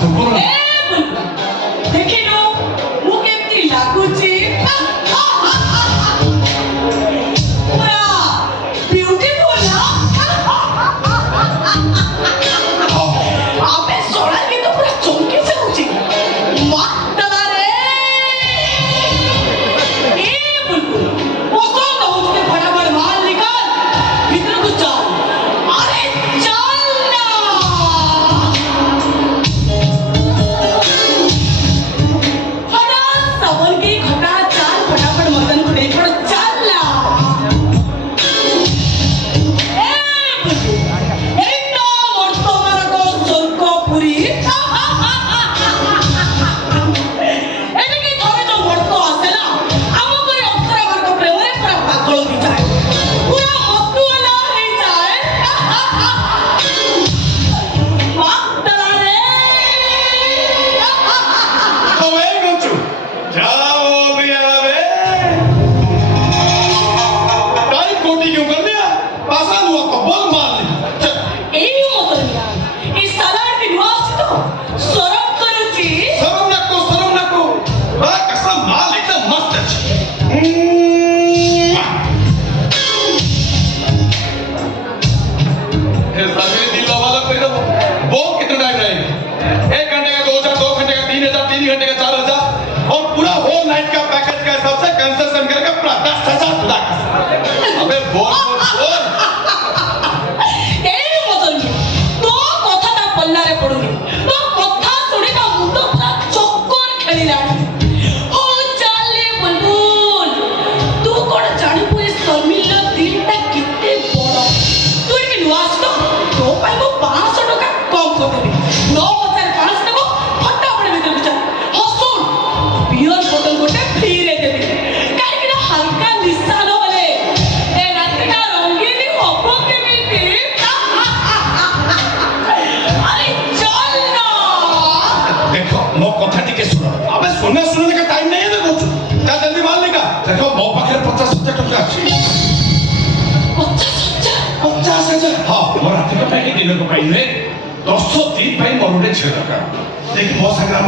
ତୁ କର ଦେଖିନୁ ମୁଁ କେମିତି ଲାଗୁଛି ପୁରା ବିୟୁଟିଫୁଲ ଆମେ ସୋଳା କିନ୍ତୁ ପୁରା ଚମକି ଯାଉଛି ମାତାରେ ଏ ବୁଲବୁଲ ପସନ୍ଦ ହଉଛି ଫଟାଫଟ ମାଲ ନିକାଲ ଭିତରକୁ ଚାଲ ଆରେ ଚାଲ ନା हटा सावन की घटा चाल फटाफट मदन को देख पड़ चल ना एंडो मोटो मेरा को स्वर्ग पुरी एने की थोड़े जो मोटो आसे ना हम कोई अप्सरा मार को प्रेम रे पूरा पागल हो जाए पूरा मत्तू वाला हो जाए मातला रे Come Gonçu. Ciao Biave. Dai कोटी क्यों कर दिया? पासा हुआ को बल मार ली. एही मोतरिया ई सलाड के निवास तो सरम करूची सरम नको. बा कसम माल एकदम मस्त है. ये सारे दिल वाला पे वो कितना टाइम रहेगा? 1 घंटे का 2,000, 2 घंटे का 3,000, 3 घंटे का 4,000 और पूरा होल नाइट का पैकेज का हिसाब से कंसेशन करके पूरा 10,000 खुदा का. अबे बोल. एही मोतरिया तो कथाटा पल्लारे पडुनी तो कथा सुनी तो मुंड पूरा चक्कर खेलिलानी हो चाले बुलबुल तू कोन जानि पुए शर्मिला दिलटा किते बड़ तू एके निवास तो पाई को 500 टका कम कर देबी 9,500 टका फटाफट भीतर को चल हसुन बियर बोतल गोटे फ्री रे देबी काहे कि हल्का निशा न होले ए रातटा रंगीन होबो केमिति अरे चल ना देखो मो कथा टिके सुनो. अबे सुनने का टाइम नहीं है देखो. जा जल्दी माल निका. देखो मो पाखे 50,000 टका अछि. 50,000 हां मोर रात को पैके दिन को पाइले 10 दिन पाई मोर उडे 6 टका. देख मो संग्राम